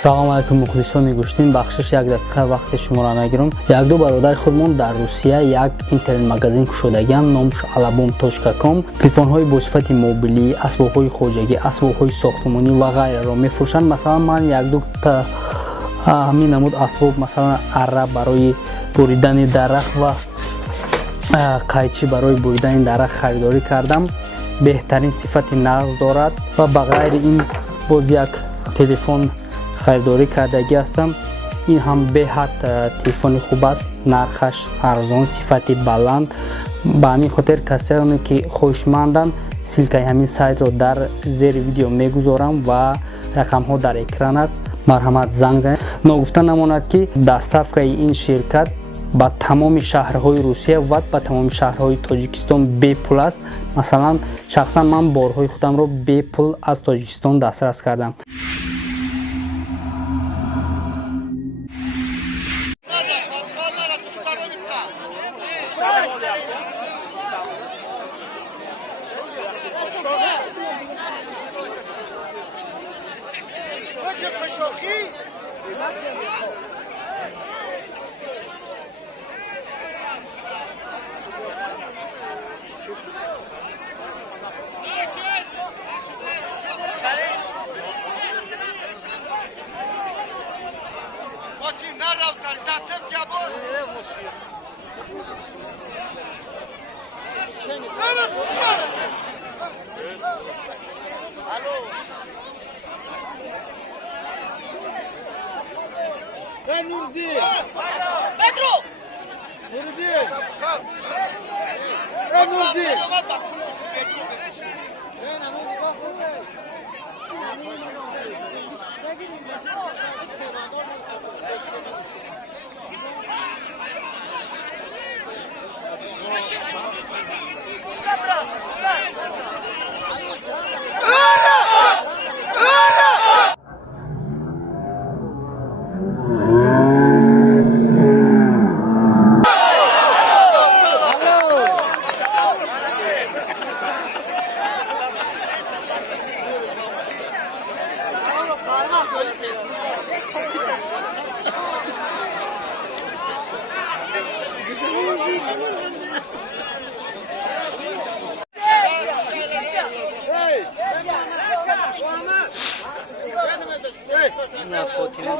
салом алайкум мухлисони Гуштин, бахшиш як дақиқа вақти шуморо мегирам. Як-ду бародари худмон дар Русия як интернет магазин кушодагианд, номаш ALABOOM.com. телефонҳои бо сифати мобилӣ, асбобҳои хоҷагӣ, асбобҳои сохтмонӣ ва ғайраро мефурӯшанд. Масалан ман як-ду ҳамин намуд асбоб, масалан арра барои буридани дарахт ва қайчи барои буридани дарахт харидорӣ кардам. беҳтарин сифати нағз дорад ва ба ғайри ин боз як телефон خریداری کردگی هستم. این هم بهت تلفن خوب است، نرخش ارزان، صفتی بلند. به همین خاطر کسانی که خوشمندند سیلکای همین سایت رو در زیر ویدیو میگذارم و رقم ها در اکران است. مرحمت زنگ زنید. نگفته نماند که دستافکای این شرکت با تمام شهرهای روسیه و با تمام شهرهای تاجیکستان بی پول است. مثلا شخصا من بارهای خودم رو بی پول از تاجیکستان دسترس کردم. فوتیما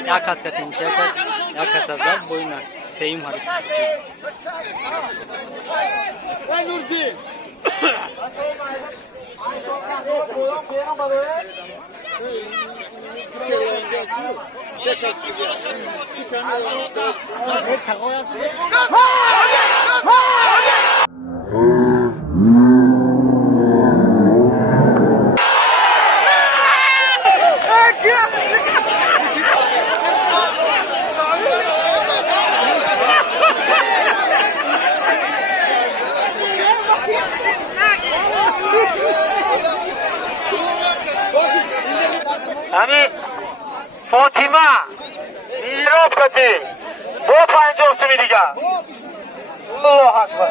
یک کس که تنشه کرد یک کس از داد بوی نه سیم حرکت همین فاطیما میراب کتی با 50 سومی دیگه. الله اکبر.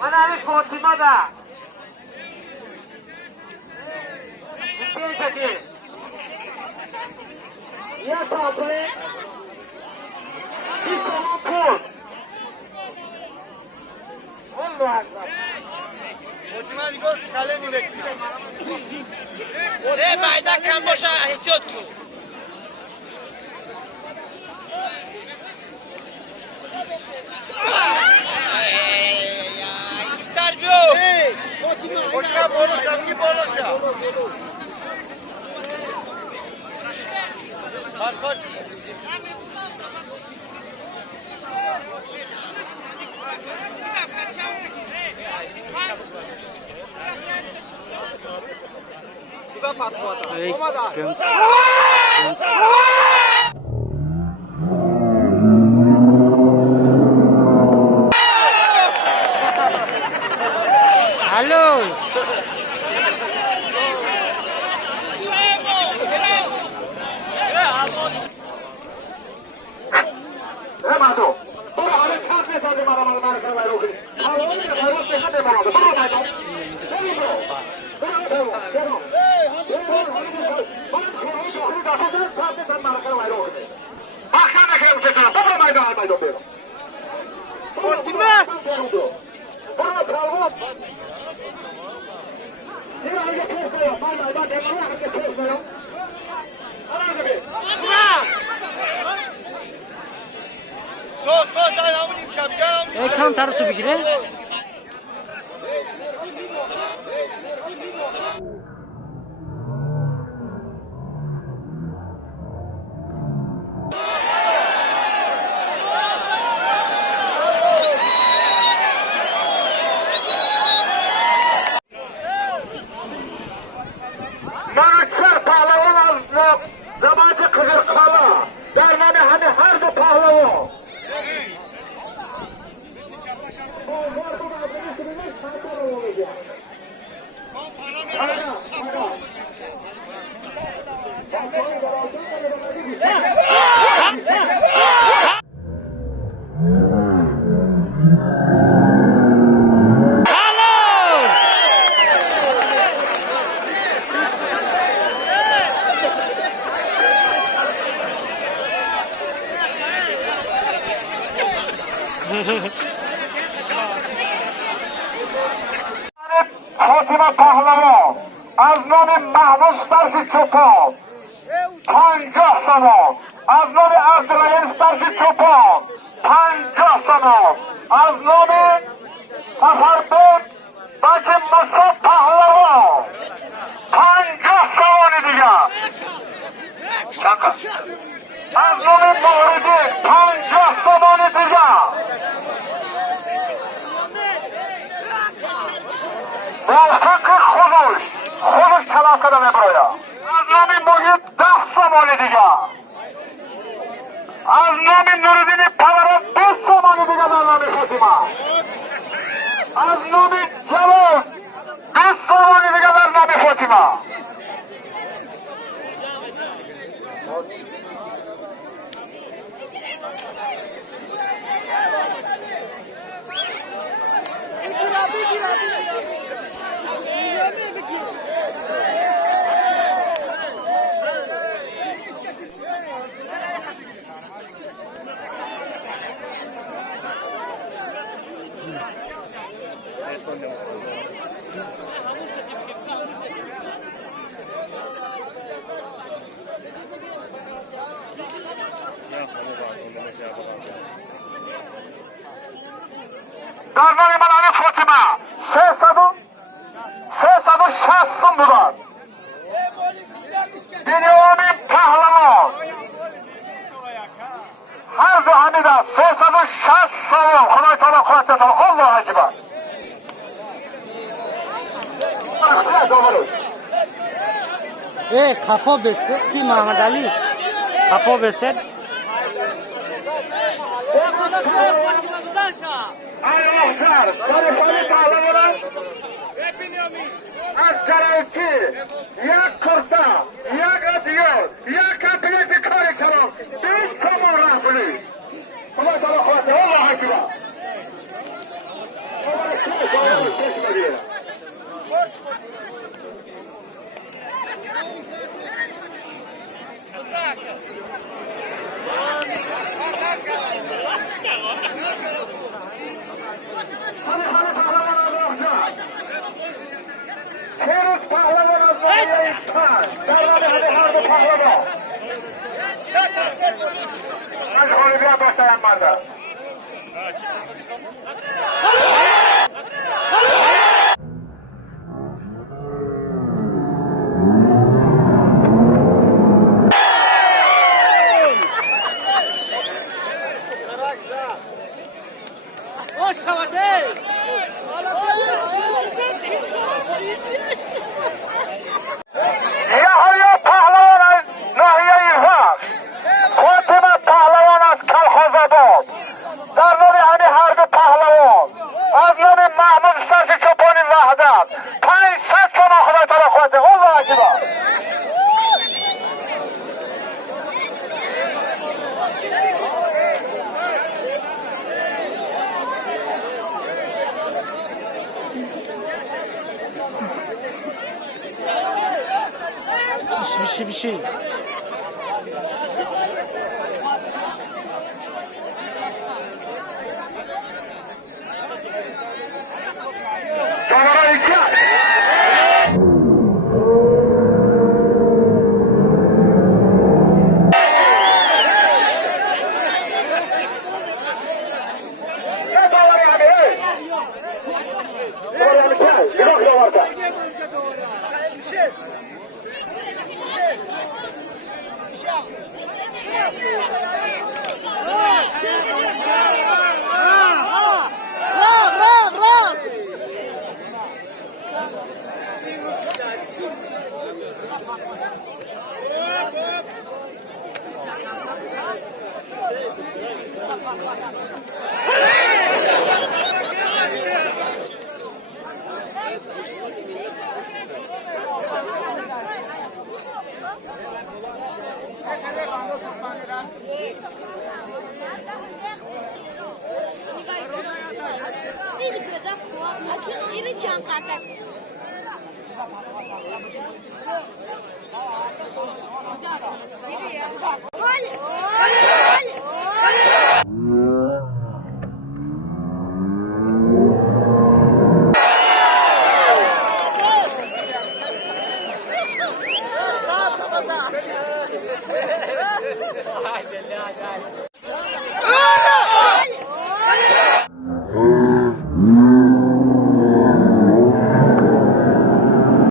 من همین فاطیما ده یه ساعته این کمان پول الله اکبر فاطیما دیگه کله میبکنم بعدا کم باشه احتیاط کن فاطیما بالا شم کی بالا شم Фотима! کم ترسو بگیره منوچر پهلوان از زبانت قزرقالا در نام همه هر دو پهلوان فاطمه پهلوان از نام محمود فرش چوپان 50 سنه از نام عبدالعزیز فرش چوپان 50 سنه از نام سفربک بچه مصطفی پهلوان 50 سوانی دیگه چکا از نام موردی 50 سوانی دیگه موفق خودش طلب کرده میبراید از نام محیط 10 سوانی دیگه از نام نوردین پورا 20 سوانی دیگه در نام فاطمه از نام جواد 20 سوانی دیگه در نام فاطمه در نام من فاطمه 360 سوم بودن بنیامین پهلوان هر دو حمیده 360 سوم خدای تعالی قوتتان الله اکبر خفا بسته کی محمد علی خفا بسته المحتر برای پهلوان از جرایتی یک کرتا یک ادیار یک کمپلیت کاری کنم 20 تومان راه کنید خدا تعالی خواهد الله اکبر پیروز پهلوان از ناحیه ایستان در نام همه هر دو پهلوان مشغولی بیا باشتایم مرده Yahya pahlavon az nahiye İrfak. Fotima pahlavon az Kalhozabad. Dar nomi hani harbi pahlavon. Az nomi Mahmud Ustasi Çoponi Vahdat. 500 sona Xudoy taolo xudati. Allohu akbar. Bir şey. Sonra ihtiyaç. Ne doları abi? Doları ihtiyaç. Bir okla var da. Haydi.